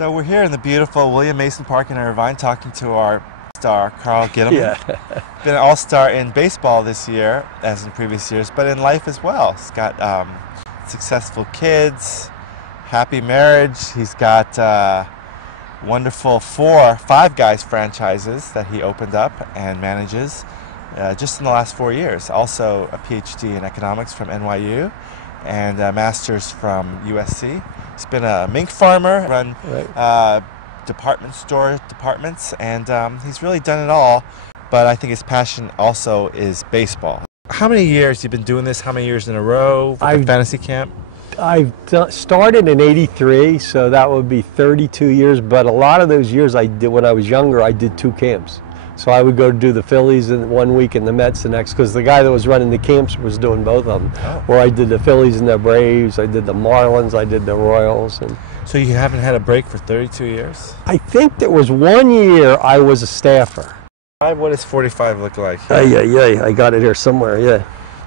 So we're here in the beautiful William Mason Park in Irvine talking to our star, Carl Gittleman. Yeah. Been an all-star in baseball this year, as in previous years, but in life as well. He's got successful kids, happy marriage. He's got wonderful Five Guys franchises that he opened up and manages just in the last 4 years. Also a PhD in economics from NYU and a master's from USC. He's been a mink farmer, run department store departments, and he's really done it all. But I think his passion also is baseball. How many years you've been doing this? How many years in a row with the fantasy camp? I started in '83, so that would be 32 years. But a lot of those years I did when I was younger. I did 2 camps. So I would go to do the Phillies in 1 week and the Mets the next, because the guy that was running the camps was doing both of them. Oh. Or I did the Phillies and the Braves, I did the Marlins, I did the Royals. And So you haven't had a break for 32 years? I think there was 1 year I was a staffer. What does 45 look like? Yeah, I got it here somewhere, yeah.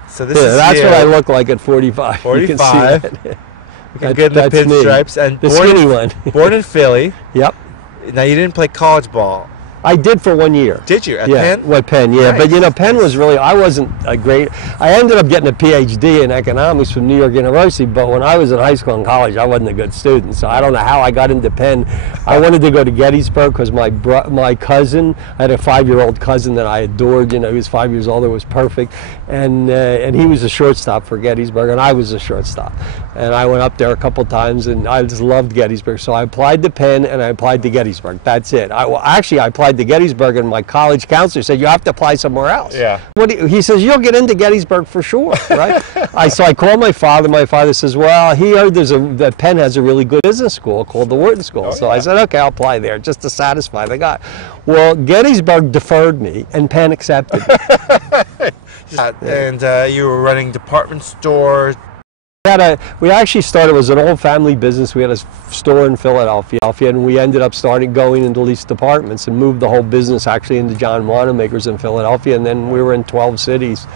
So this is that's what I look like at 45. 45. You can see that. Looking good in the pinstripes. And the skinny one. Born in Philly. Yep. Now you didn't play college ball. I did for 1 year. Did you? At Penn? Penn? At Penn, yeah. Nice. But you know, Penn was really, I wasn't a great, I ended up getting a PhD in economics from New York University, but when I was in high school and college, I wasn't a good student. So I don't know how I got into Penn. I wanted to go to Gettysburg because my cousin, I had a 5-year-old cousin that I adored, you know, he was 5 years older, was perfect. And he was a shortstop for Gettysburg, and I was a shortstop. And I went up there a couple times, and I just loved Gettysburg. So I applied to Penn, and I applied to Gettysburg. That's it. Actually, I applied to Gettysburg, and my college counselor said, you have to apply somewhere else. Yeah. He says, you'll get into Gettysburg for sure, right? So I called my father. My father says, well, he heard that Penn has a really good business school called the Wharton School. So I said, okay, I'll apply there just to satisfy the guy. Well, Gettysburg deferred me, and Penn accepted me. And you were running department stores. We actually started, it was an old family business. We had a store in Philadelphia, and we ended up going into these departments and moved the whole business actually into John Wanamaker's in Philadelphia, and then we were in 12 cities.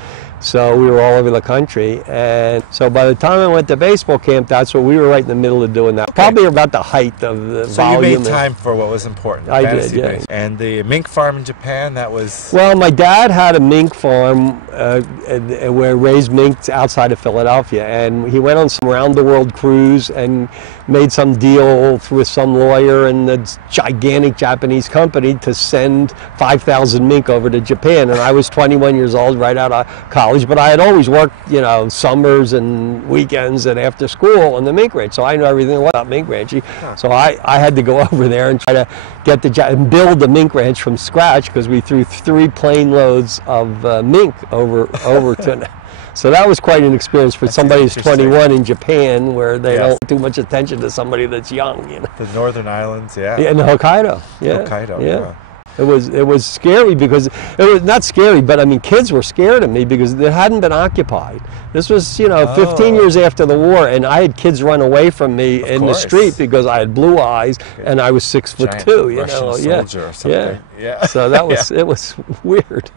So we were all over the country, and so by the time I went to baseball camp, that's what we were right in the middle of doing that. Okay. Probably about the height of the volume. So you made time for what was important. I did, yeah. And the mink farm in Japan, that was... Well, my dad had a mink farm where raised minks outside of Philadelphia, and he went on some round-the-world cruise and made some deal with some lawyer and the gigantic Japanese company to send 5,000 mink over to Japan. And I was 21 years old, right out of college, but I had always worked, you know, summers and weekends and after school on the mink ranch, so I know everything about mink ranching. So I had to go over there and try to get and build the mink ranch from scratch, because we threw 3 plane loads of mink over to. So that was quite an experience for somebody who's 21 in Japan, where they don't pay too much attention to somebody that's young. You know? The Northern Islands, yeah. Yeah, in Hokkaido. Yeah. Hokkaido, yeah. It was scary, because it was not scary, but I mean, kids were scared of me because it hadn't been occupied. This was, you know, 15 years after the war, and I had kids run away from me in the street because I had blue eyes and I was 6'2". You know, soldier or something. Yeah. So that was it was weird.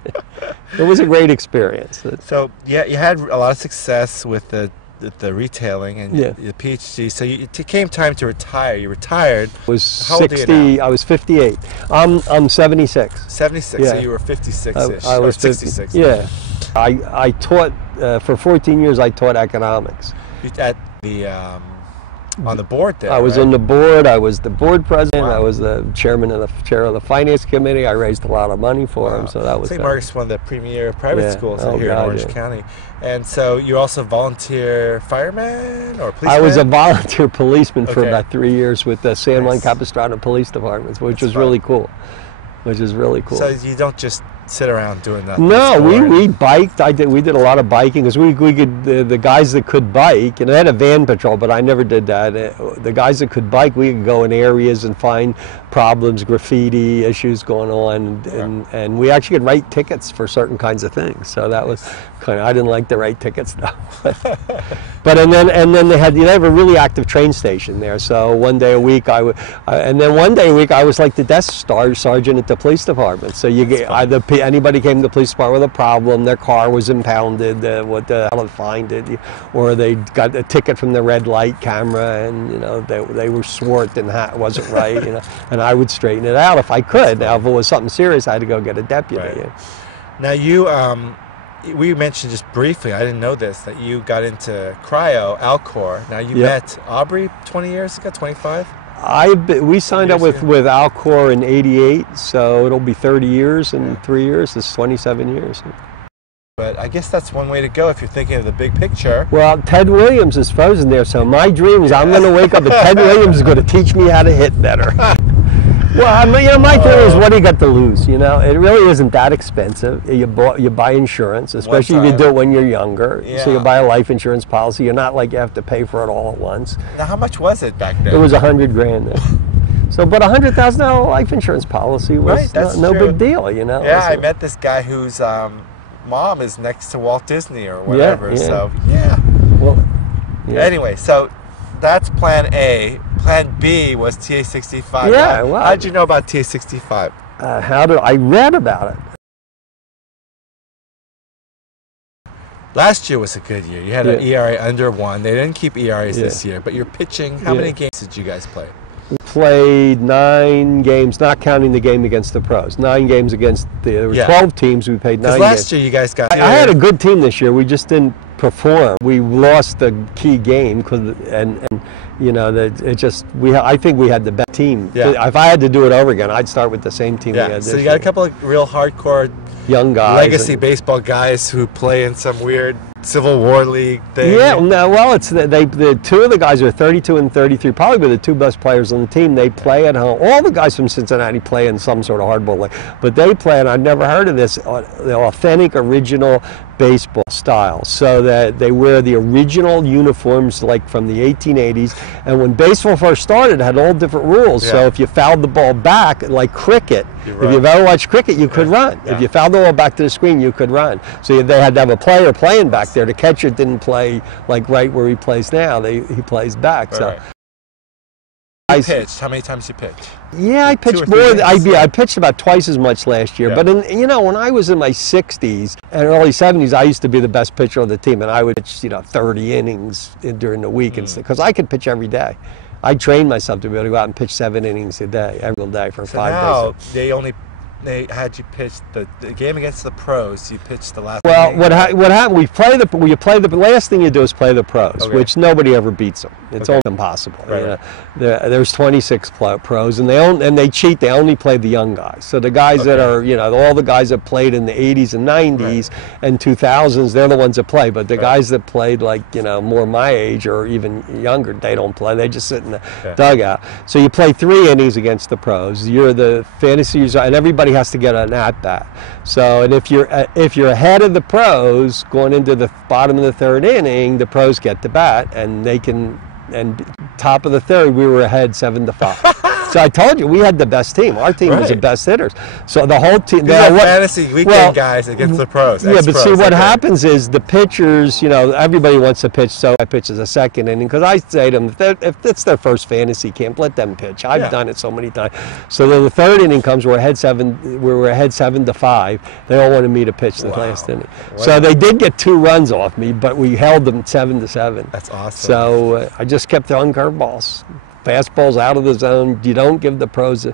It was a great experience. So yeah, you had a lot of success with the retailing and the PhD. So it came time to retire. You retired. I was 60. I was 58. I'm 76. 76. Yeah. So you were 56-ish. I was 66. Yeah. I taught for 14 years. I taught economics. At the on the board there. I was on the board. I was the board president. Wow. I was the chair of the finance committee. I raised a lot of money for him. So that was. St. Margaret's one of the premier private schools here in Orange County. And so you're also volunteer fireman or policeman? I was a volunteer policeman for about 3 years with the San Juan Capistrano Police Departments, which was really cool. So you don't just sit around doing nothing? No, we biked. We did a lot of biking, because we could, the guys that could bike, and I had a van patrol, but I never did that. The guys that could bike, we could go in areas and find problems, graffiti issues going on, and we actually could write tickets for certain kinds of things. So that was I didn't like the right tickets though. But and then they have a really active train station there. So one day a week one day a week I was like the desk sergeant at the police department. So you get anybody came to the police department with a problem, their car was impounded, what the hell find it, or they got a ticket from the red light camera, and they were swore it wasn't right, and I would straighten it out if I could. Now if it was something serious, I had to go get a deputy. Right. Now you we mentioned just briefly, I didn't know this, that you got into cryo, Alcor. Now you met Aubrey 20 years ago, 25? We signed up with Alcor in '88, so it'll be 30 years in 3 years. It's 27 years. But I guess that's one way to go if you're thinking of the big picture. Well, Ted Williams is frozen there, so my dream is I'm going to wake up and Ted Williams is going to teach me how to hit better. Well, my theory is, what do you got to lose? It really isn't that expensive. You buy insurance, especially if you do it when you're younger. Yeah. So you buy a life insurance policy. You're not like you have to pay for it all at once. Now, how much was it back then? It was $100 grand then. So, but $100,000 life insurance policy was no big deal, Yeah, I met this guy whose mom is next to Walt Disney or whatever. Yeah. So, Well, Anyway, so that's plan A. Plan B was TA65. Yeah, well, how did you know about TA65? I read about it. Last year was a good year. You had an ERA under 1. They didn't keep ERAs this year, but you're pitching. How many games did you guys play? We played 9 games, not counting the game against the pros. 9 games against there were 12 teams. We played 9 games. Last year you guys got. I had a good team this year. We just didn't perform. We lost the key game I think we had the best team. Yeah. If I had to do it over again, I'd start with the same team we had this So you got a couple of real hardcore young guys, legacy baseball guys who play in some weird Civil War League thing. Yeah, well, it's the 2 of the guys are 32 and 33, probably the 2 best players on the team. They play at home. All the guys from Cincinnati play in some sort of hardball league, but they play, and I've never heard of this, the authentic, original baseball style, so that they wear the original uniforms like from the 1880s. And when baseball first started, it had all different rules. So if you fouled the ball back, like cricket, if you've ever watched cricket, you could run. If you fouled the ball back to the screen, you could run. So they had to have a player playing back there. The catcher didn't play like right where he plays now. He plays back. So. You pitched. How many times you pitched? Yeah, I pitched more. I pitched about twice as much last year. But when I was in my 60s and early 70s, I used to be the best pitcher on the team, and I would pitch 30 innings during the week, because I could pitch every day. I trained myself to be able to go out and pitch 7 innings a day, every day for 5 days. They had you pitch the game against the pros. You pitched the last. Well, what happened? We play the last thing you do is play the pros, which nobody ever beats them. It's almost impossible. Right. There's 26 pros, and they cheat. They only play the young guys. So the guys that are all the guys that played in the 80s and 90s and 2000s, they're the ones that play. But the guys that played more my age or even younger, they don't play. They just sit in the dugout. So you play 3 innings against the pros. You're the fantasy user, and everybody has to get an at-bat. So, and if you're ahead of the pros going into the bottom of the 3rd inning, the pros get the bat, and they can. And top of the 3rd, we were ahead 7-5. So I told you we had the best team. Our team was the best hitters. So the whole team. These are fantasy weekend guys against the pros. Yeah, but see what happens is the pitchers. Everybody wants to pitch. So I pitch as a 2nd inning, because I say to them, if it's their first fantasy camp, let them pitch. I've done it so many times. So then the 3rd inning comes, we're ahead 7-5. They all wanted me to pitch the last inning. So they did get 2 runs off me, but we held them 7-7. That's awesome. So I just kept throwing curveballs. Fastballs out of the zone. You don't give the pros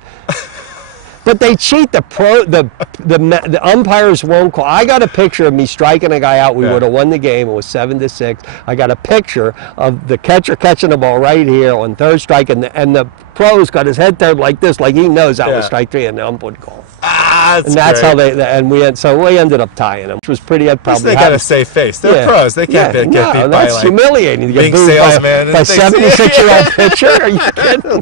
but they cheat. The umpires won't call. I got a picture of me striking a guy out. We would have won the game. It was 7-6. I got a picture of the catcher catching the ball right here on 3rd strike, and the pros got his head turned like this, like he knows that was strike 3, and the ump would call. That's how they. And we ended up tying them, which was pretty. They got a safe face. They're pros. They can't get beat by that's humiliating. You being get booed salesman by 76-year-old pitcher. Are you kidding?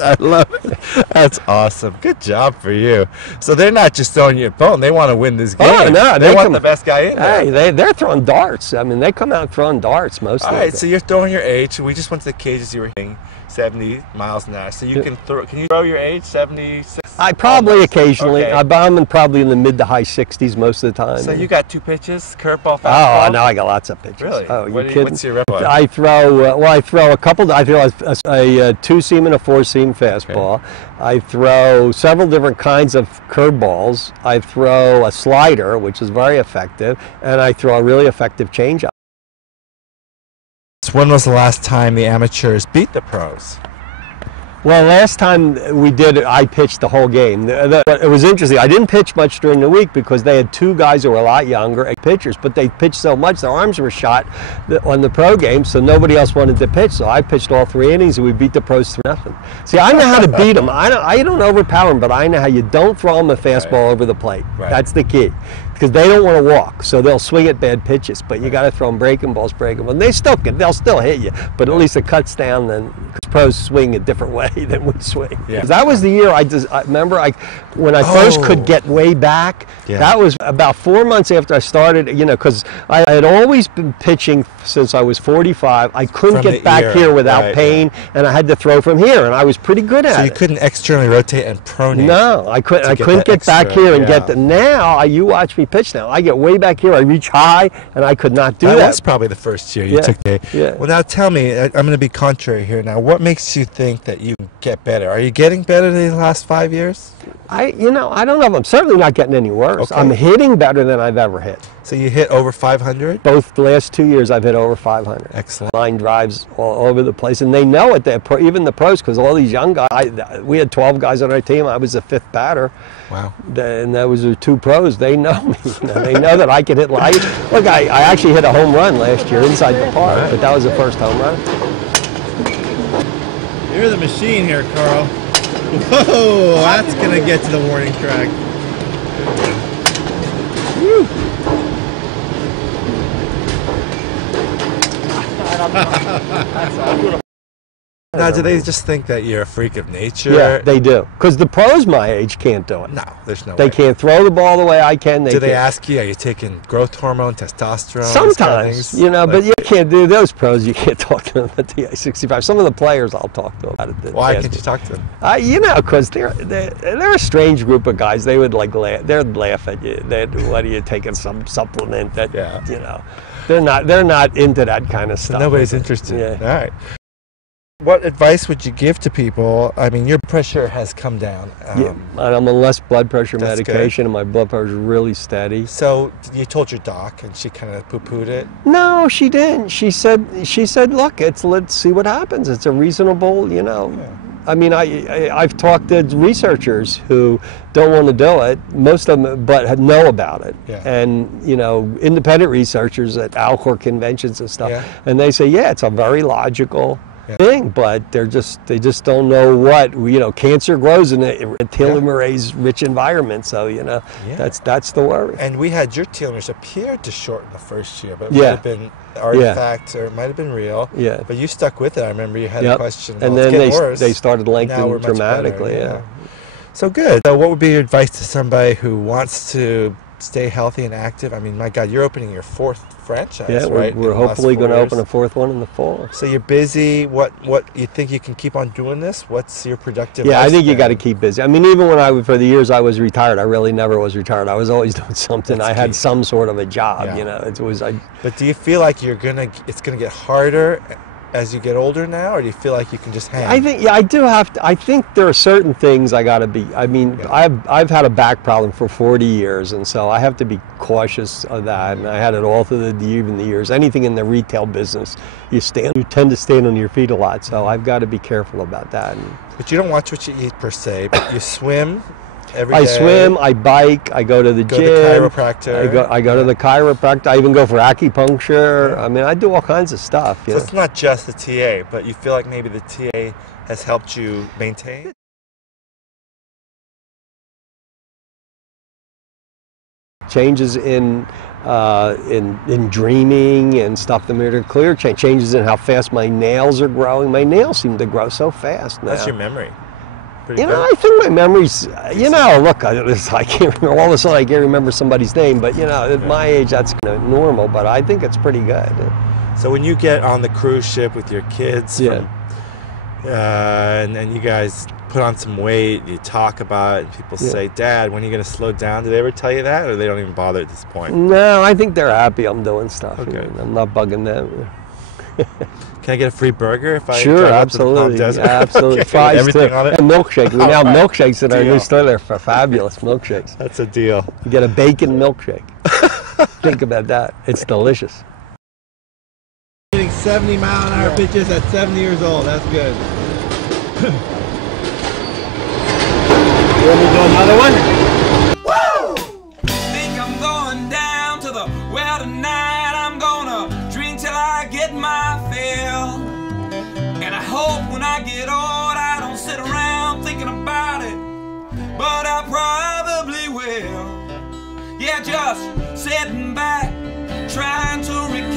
I love it. That's awesome. Good job for you. So they're not just throwing you a bone. They want to win this game. Oh, no, they want the best guy in there. Hey, they're throwing darts. I mean, they come out throwing darts most of the time. All right, so you're throwing your age. We just went to the cages you were hitting. 70 miles an hour. So you can throw. Can you throw your age? 76. I probably Almost. occasionally. Okay. I'm probably in the mid to high 60s most of the time. So you got 2 pitches, curveball, Oh, fastball. no, I got lots of pitches. Really? Oh, you kidding? What's your repertoire? I throw. I throw a couple. I throw a 2-seam and a 4-seam fastball. Okay. I throw several different kinds of curveballs. I throw a slider, which is very effective, and I throw a really effective changeup. When was the last time the amateurs beat the pros? Well, last time we did it, I pitched the whole game. It was interesting. I didn't pitch much during the week because they had 2 guys who were a lot younger pitchers, but they pitched so much, their arms were shot on the pro game, so nobody else wanted to pitch. So I pitched all 3 innings, and we beat the pros 3-0. See, I know how to beat them. I don't overpower them, but I know how you don't throw them a fastball over the plate. Right. That's the key. Because they don't want to walk, so they'll swing at bad pitches. But you got to throw them breaking balls. And they'll still hit you, but at least it cuts down. Then pros swing a different way than we swing. Yeah. That was the year I remember when I first could get way back. Yeah. That was about 4 months after I started. Because I had always been pitching since I was 45. I couldn't From get the back ear, here without right, pain, and I had to throw from here, and I was pretty good at So it. you couldn't externally rotate and pronate. No, I couldn't. I get couldn't that get back extra, here and yeah. get the. Now you watch me pitch. Now I get way back here. I reach high, and I could not do That that. was probably the first year you Yeah, took the. yeah. Well, now tell me, I'm going to be contrary here. Now, what makes you think that you get better? Are you getting better these last 5 years? I don't know. I'm certainly not getting any worse. Okay. I'm hitting better than I've ever hit. So you hit over 500? Both the last 2 years, I've hit over 500. Excellent. Line drives all over the place, and they know it. Even the pros, because all these young guys. We had 12 guys on our team. I was the 5th batter. Wow. And that was the 2 pros. They know me. They know that I can hit light. Look, I actually hit a home run last year inside the park, but that was the first home run. You're the machine here, Carl. Whoa, that's going to get to the warning track. Woo. Now, do they just think that you're a freak of nature? Yeah, they do. Because the pros my age can't do it. No, there's no way. They can't throw the ball the way I can. Do they can't. ask you, are you taking growth hormone, testosterone? Sometimes, those kind of things? but you can't do those pros. You can't talk to them at the age 65. Some of the players I'll talk to about it. Why can't you talk to them? Because they're a strange group of guys. They would laugh. They'd laugh at you. What are you taking some supplement that They're not into that kind of stuff. Nobody's interested. Yeah. All right. What advice would you give to people? I mean, your pressure has come down. And I'm on less blood pressure That's medication, and my blood pressure is really steady. So you told your doc, and she kind of poo-pooed it? No, she didn't. She said, look, let's see what happens. It's a reasonable, Yeah. I mean, I've talked to researchers who don't want to do it, most of them, but know about it. Yeah. And, independent researchers at Alcor conventions and stuff. Yeah. And they say, yeah, it's a very logical Yeah. thing, but they just don't know what, cancer grows in a telomerase-rich environment. So, that's the worry. And we had your telomeres appeared to shorten the first year, but it Yeah. might have been artifact or it might have been real. Yeah. But you stuck with it. I remember you had a Yep. question. And well, then it's getting worse. they started Now we're lengthening much better, dramatically. Yeah. So good. So what would be your advice to somebody who wants to stay healthy and active? I mean, my God, you're opening your 4th franchise, Yeah, right? we're in the last hopefully 4 going to years? open a 4th one in the fall. So you're busy. What you think you can keep on doing this? What's your productive? Yeah, I think you lifespan? got to keep busy. I mean, even when for the years I was retired, I really never was retired. I was always doing something. That's I had key. some sort of a job. Yeah. It was. But do you feel like it's gonna get harder as you get older now, or do you feel like you can just hang? I think I do have to. I think there are certain things I got to be. I mean, Yeah. I've had a back problem for 40 years, and so I have to be cautious of that. And I had it all through even the years. Anything in the retail business, you tend to stand on your feet a lot. So I've got to be careful about that. But you don't watch what you eat per se. But you swim every day. I swim, I bike, I go to the Go gym. to the chiropractor. I go to the chiropractor. I even go for acupuncture. Yeah. I mean, I do all kinds of stuff. So it's not just the TA, but you feel like maybe the TA has helped you maintain? Changes in dreaming and stuff. The mirror clear changes in how fast my nails are growing. My nails seem to grow so fast now. That's your memory. Pretty You good. know, I think my memory's, look, I can't remember, all of a sudden I can't remember somebody's name, but, at my age, that's kind of normal, but I think it's pretty good. So when you get on the cruise ship with your kids Yeah. from and you guys put on some weight, you talk about it, and people say, Dad, when are you going to slow down? Do they ever tell you that, or they don't even bother at this point? No, I think they're happy I'm doing stuff. Okay. I'm not bugging them. Can I get a free burger if I Sure, drive up to the Palm absolutely. Desert? Absolutely. Okay, Fries everything too. on it? And milkshake. We now have milkshakes at our Deal. new store. They're fabulous milkshakes. That's a deal. You get a bacon milkshake. Think about that. It's delicious. Hitting 70-mile-an-hour pitches at 70 years old. That's good. You want me to do another one? Think I'm going down to the well tonight. I'm gonna drink till I get my fill. And I hope when I get old I don't sit around thinking about it, but I probably will. Yeah, just sitting back, trying to recall